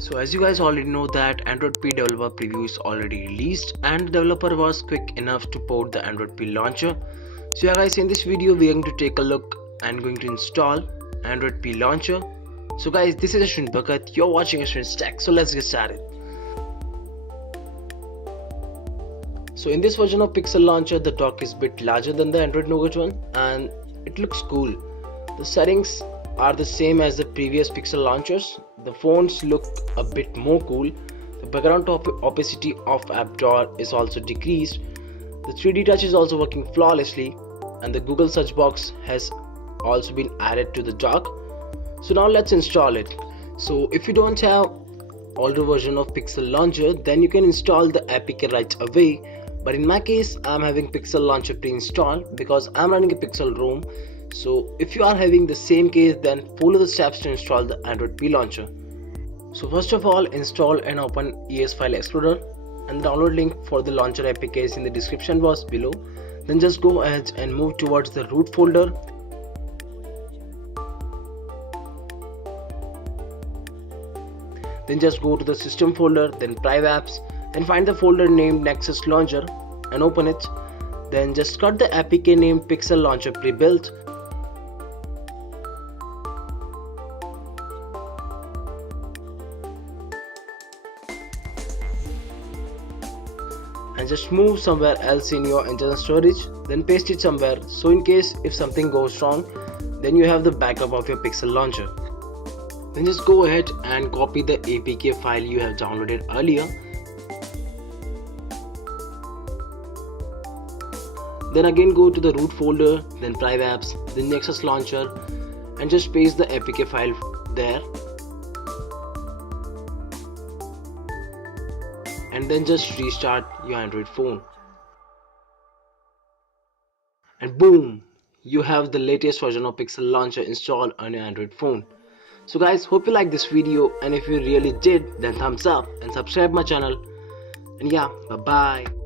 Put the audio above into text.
So as you guys already know that Android P developer preview is already released and the developer was quick enough to port the Android P launcher. So yeah guys, in this video we are going to take a look and going to install Android P launcher. So guys, this is Ashwin Bhagat, you're watching Ashwin's Tech, so let's get started. So in this version of Pixel launcher, the dock is a bit larger than the Android Nougat one and it looks cool. The settings are the same as the previous Pixel launchers. The fonts look a bit more cool. The background opacity of app drawer is also decreased. The 3D touch is also working flawlessly and the Google search box has also been added to the dock. So now let's install it. So if you don't have older version of Pixel launcher, then you can install the APK right away. But in my case, I'm having Pixel launcher pre-installed because I'm running a Pixel ROM. So if you are having the same case, then follow the steps to install the Android P launcher. So first of all, install and open ES File Explorer, and the download link for the launcher APK is in the description box below. Then just go ahead and move towards the root folder. Then just go to the system folder, then private apps, then find the folder named Nexus Launcher and open it. Then just cut the APK named Pixel Launcher Pre-built. And just move somewhere else in your internal storage, then paste it somewhere, so in case if something goes wrong, then you have the backup of your Pixel launcher. Then just go ahead and copy the APK file you have downloaded earlier. Then again go to the root folder, then private apps, then Nexus launcher, and just paste the APK file there. And then just restart your Android phone. And boom! You have the latest version of Pixel launcher installed on your Android phone. So guys, hope you like this video, and if you really did, then thumbs up and subscribe my channel. And yeah, bye bye.